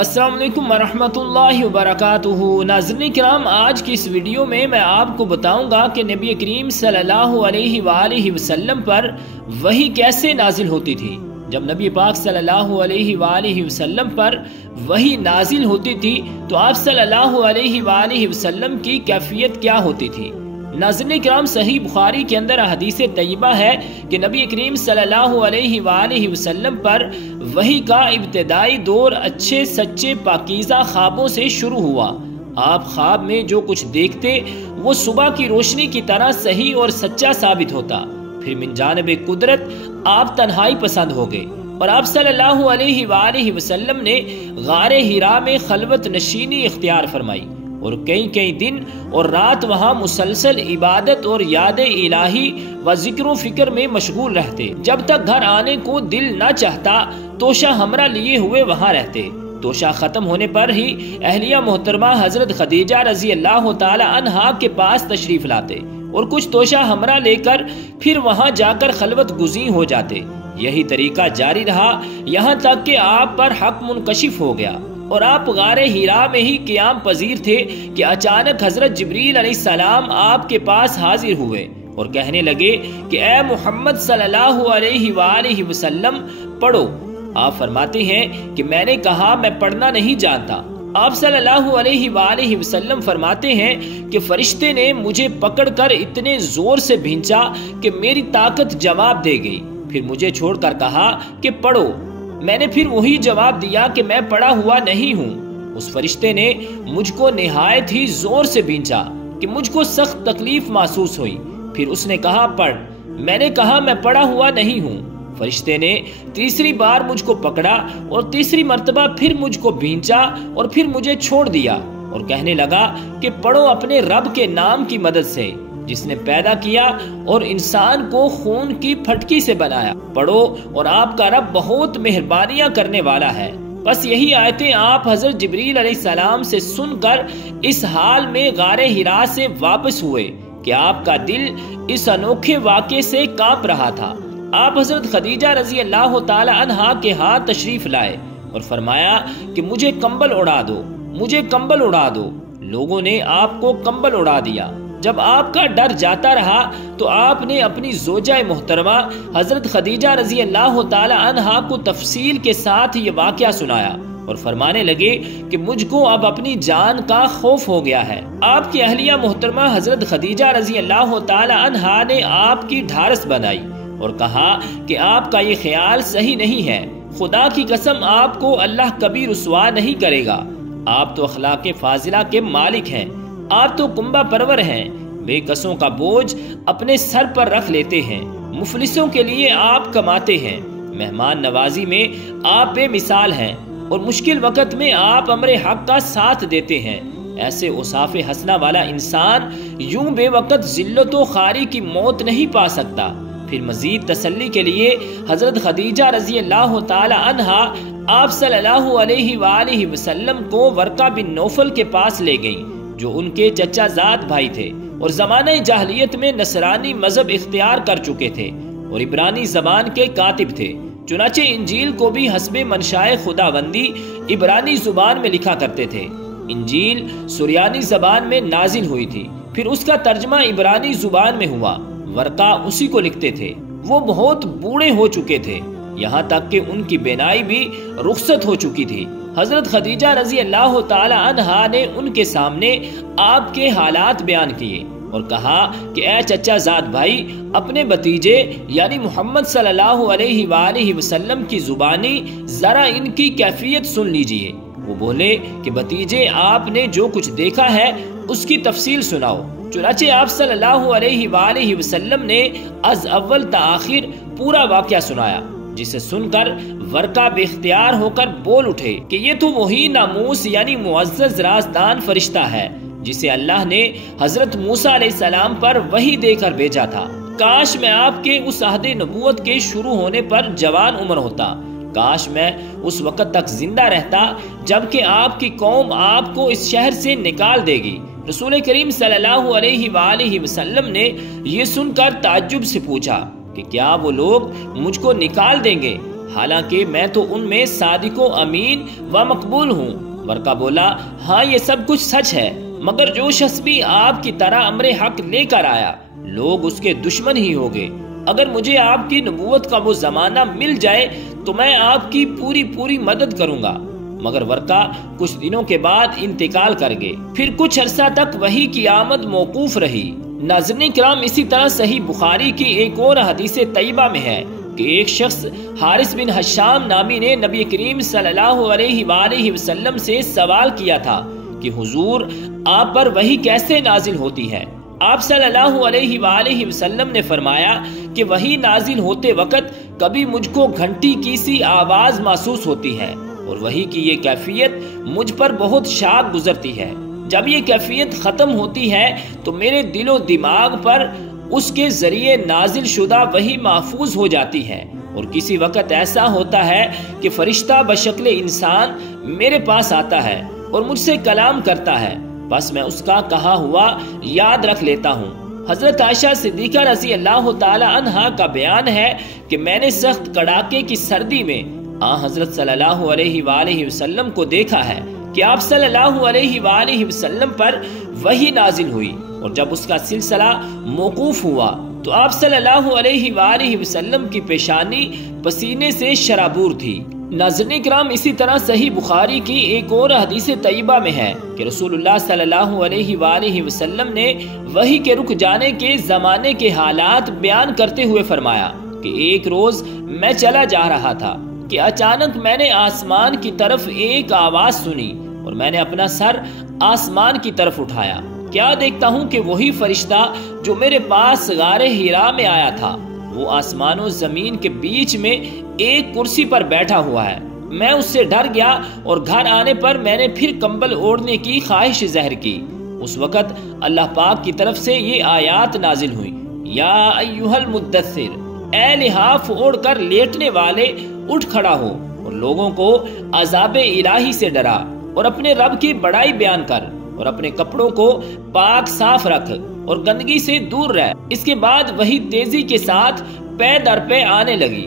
السلام علیکم ورحمۃ اللہ وبرکاتہ۔ ناظرین کرام، آج کی اس ویڈیو میں آپ کو بتاؤں گا کہ نبی کریم صلی اللہ علیہ وآلہ وسلم پر وحی کیسے نازل ہوتی تھی۔ جب نبی پاک صلی اللہ علیہ وآلہ وسلم پر وحی نازل ہوتی تھی تو آپ صلی اللہ علیہ وآلہ وسلم کی کیفیت کیا ہوتی تھی۔ ناظرین کرام، صحیح بخاری کے اندر حدیث طیبہ ہے کہ نبی کریم صلی اللہ علیہ وآلہ وسلم پر وحی کا ابتدائی دور اچھے سچے پاکیزہ خوابوں سے شروع ہوا۔ آپ خواب میں جو کچھ دیکھتے وہ صبح کی روشنی کی طرح صحیح اور سچا ثابت ہوتا۔ پھر من جانب قدرت آپ تنہائی پسند ہو گئے اور آپ صلی اللہ علیہ وآلہ وسلم نے غار حرا میں خلوت نشینی اختیار فرمائی اور کئی دن اور رات وہاں مسلسل عبادت اور یاد الہی و ذکر و فکر میں مشغول رہتے۔ جب تک گھر آنے کو دل نہ چاہتا توشہ ہمراہ لیے ہوئے وہاں رہتے۔ توشہ ختم ہونے پر ہی اہلیہ محترمہ حضرت خدیجہ رضی اللہ تعالی عنہا کے پاس تشریف لاتے اور کچھ توشہ ہمراہ لے کر پھر وہاں جا کر خلوت گزین ہو جاتے۔ یہی طریقہ جاری رہا یہاں تک کہ آپ پر حق منکشف ہو گیا اور آپ غار حرا میں ہی قیام پذیر تھے کہ اچانک حضرت جبریل علیہ السلام آپ کے پاس حاضر ہوئے اور کہنے لگے کہ اے محمد صلی اللہ علیہ وآلہ وسلم پڑھو۔ آپ فرماتے ہیں کہ میں نے کہا میں پڑھنا نہیں جانتا۔ آپ صلی اللہ علیہ وآلہ وسلم فرماتے ہیں کہ فرشتے نے مجھے پکڑ کر اتنے زور سے بھینچا کہ میری طاقت جواب دے گئی، پھر مجھے چھوڑ کر کہا کہ پڑھو۔ میں نے پھر وہی جواب دیا کہ میں پڑا ہوا نہیں ہوں۔ اس فرشتے نے مجھ کو نہایت ہی زور سے بھینچا کہ مجھ کو سخت تکلیف محسوس ہوئی، پھر اس نے کہا پڑھ۔ میں نے کہا میں پڑا ہوا نہیں ہوں۔ فرشتے نے تیسری بار مجھ کو پکڑا اور تیسری مرتبہ پھر مجھ کو بھینچا اور پھر مجھے چھوڑ دیا اور کہنے لگا کہ پڑھو اپنے رب کے نام کی مدد سے جس نے پیدا کیا اور انسان کو خون کی پھٹکی سے بنایا۔ پڑھو اور آپ کا رب بہت مہربانیاں کرنے والا ہے۔ بس یہی آیتیں آپ حضرت جبریل علیہ السلام سے سن کر اس حال میں غار حرا سے واپس ہوئے کہ آپ کا دل اس انوکھے واقعے سے کانپ رہا تھا۔ آپ حضرت خدیجہ رضی اللہ تعالی عنہا کے ہاتھ تشریف لائے اور فرمایا کہ مجھے کمبل اڑا دو، مجھے کمبل اڑا دو۔ لوگوں نے آپ کو کمبل اڑا دیا۔ جب آپ کا ڈر جاتا رہا تو آپ نے اپنی زوجہ محترمہ حضرت خدیجہ رضی اللہ تعالی عنہا کو تفصیل کے ساتھ یہ واقعہ سنایا اور فرمانے لگے کہ مجھ کو اب اپنی جان کا خوف ہو گیا ہے۔ آپ کی اہلیہ محترمہ حضرت خدیجہ رضی اللہ تعالی عنہا نے آپ کی ڈھارس بنائی اور کہا کہ آپ کا یہ خیال صحیح نہیں ہے، خدا کی قسم آپ کو اللہ کبھی رسوا نہیں کرے گا۔ آپ تو اخلاق فاضلہ کے مالک ہیں، آپ تو کنبہ پرور ہیں، بے کسوں کا بوجھ اپنے سر پر رکھ لیتے ہیں، مفلسوں کے لیے آپ کماتے ہیں، مہمان نوازی میں آپ بے مثال ہیں اور مشکل وقت میں آپ امر حق کا ساتھ دیتے ہیں۔ ایسے اوصاف حسنہ والا انسان یوں بے وقت ذلت و خواری کی موت نہیں پا سکتا۔ پھر مزید تسلی کے لیے حضرت خدیجہ رضی اللہ تعالی عنہا آپ صلی اللہ علیہ وآلہ وسلم کو ورقہ بن نوفل کے پاس لے گئیں جو ان کے چچا زاد بھائی تھے اور زمانہ جاہلیت میں نصرانی مذہب اختیار کر چکے تھے اور عبرانی زبان کے کاتب تھے۔ چنانچہ انجیل کو بھی حسب منشائے خداوندی عبرانی زبان میں لکھا کرتے تھے۔ انجیل سریانی زبان میں نازل ہوئی تھی، پھر اس کا ترجمہ عبرانی زبان میں ہوا۔ ورقہ اسی کو لکھتے تھے۔ وہ بہت بوڑھے ہو چکے تھے، یہاں تک کہ ان کی بینائی بھی رخصت ہو چکی تھی۔ حضرت خدیجہ رضی اللہ تعالی عنہا نے ان کے سامنے آپ کے حالات بیان کیے اور کہا کہ اے چچا زاد بھائی، اپنے بھتیجے یعنی محمد صلی اللہ علیہ وآلہ وسلم کی زبانی ذرا ان کی کیفیت سن لیجئے۔ وہ بولے کہ بھتیجے، آپ نے جو کچھ دیکھا ہے اس کی تفصیل سناؤ۔ چنانچہ آپ صلی اللہ علیہ وآلہ وسلم نے از اول تا آخر پورا واقعہ سنایا، جسے سن کر ورقہ بے اختیار ہو کر بول اٹھے کہ یہ تو وہی ناموس یعنی معزز رازدان فرشتہ ہے جسے اللہ نے حضرت موسیٰ علیہ السلام پر وحی دے کر بھیجا تھا۔ کاش میں آپ کے اس عہد نبوت کے شروع ہونے پر جوان عمر ہوتا، کاش میں اس وقت تک زندہ رہتا جبکہ آپ کی قوم آپ کو اس شہر سے نکال دے گی۔ رسول کریم صلی اللہ علیہ وآلہ وسلم نے یہ سن کر تعجب سے پوچھا کہ کیا وہ لوگ مجھ کو نکال دیں گے؟ حالانکہ میں تو ان میں صادق و امین و مقبول ہوں۔ ورقہ بولا ہاں یہ سب کچھ سچ ہے، مگر جو شخص بھی آپ کی طرح امر حق لے کر آیا لوگ اس کے دشمن ہی ہوگے۔ اگر مجھے آپ کی نبوت کا وہ زمانہ مل جائے تو میں آپ کی پوری مدد کروں گا۔ مگر ورقہ کچھ دنوں کے بعد انتقال کر گئے۔ پھر کچھ عرصہ تک وحی کی آمد موقوف رہی۔ ناظرین کرام، اسی طرح صحیح بخاری کی ایک اور حدیث طیبہ میں ہے کہ ایک شخص حارث بن حشام نامی نے نبی کریم صلی اللہ علیہ وآلہ وسلم سے سوال کیا تھا کہ حضور آپ پر وحی کیسے نازل ہوتی ہے؟ آپ صلی اللہ علیہ وآلہ وسلم نے فرمایا کہ وحی نازل ہوتے وقت کبھی مجھ کو گھنٹی کی سی آواز محسوس ہوتی ہے اور وحی کی یہ کیفیت مجھ پر بہت شاق گزرتی ہے۔ جب یہ کیفیت ختم ہوتی ہے تو میرے دل و دماغ پر اس کے ذریعے نازل شدہ وحی محفوظ ہو جاتی ہے، اور کسی وقت ایسا ہوتا ہے کہ فرشتہ بشکل انسان میرے پاس آتا ہے اور مجھ سے کلام کرتا ہے، بس میں اس کا کہا ہوا یاد رکھ لیتا ہوں۔ حضرت عائشہ صدیقہ رضی اللہ تعالی عنہا کا بیان ہے کہ میں نے سخت کڑاکے کی سردی میں حضرت صلی اللہ علیہ وآلہ وسلم کو دیکھا ہے کہ آپ صلی اللہ علیہ وآلہ وسلم پر وحی نازل ہوئی، اور جب اس کا سلسلہ موقوف ہوا تو آپ صلی اللہ علیہ وآلہ وسلم کی پیشانی پسینے سے شرابور تھی۔ ناظرین کرام، اسی طرح صحیح بخاری کی ایک اور حدیث طیبہ میں ہے کہ رسول اللہ صلی اللہ علیہ وآلہ وسلم نے وحی کے رک جانے کے زمانے کے حالات بیان کرتے ہوئے فرمایا کہ ایک روز میں چلا جا رہا تھا کہ اچانک میں نے آسمان کی طرف ایک آواز سنی اور میں نے اپنا سر آسمان کی طرف اٹھایا۔ کیا دیکھتا ہوں کہ وہی فرشتہ جو میرے پاس غار ہیرا میں آیا تھا وہ آسمان و زمین کے بیچ میں ایک کرسی پر بیٹھا ہوا ہے۔ میں اس سے ڈر گیا اور گھر آنے پر میں نے پھر کمبل اوڑھنے کی خواہش ظاہر کی۔ اس وقت اللہ پاک کی طرف سے یہ آیات نازل ہوئی، یا ایھا المدثر، اے لحاف اوڑھ کر لیٹنے والے اٹھ کھڑا ہو اور لوگوں کو عذاب الہی سے ڈرا، اور اپنے رب کی بڑائی بیان کر، اور اپنے کپڑوں کو پاک صاف رکھ اور گندگی سے دور رہ۔ اس کے بعد وہی تیزی کے ساتھ پے در پے آنے لگی۔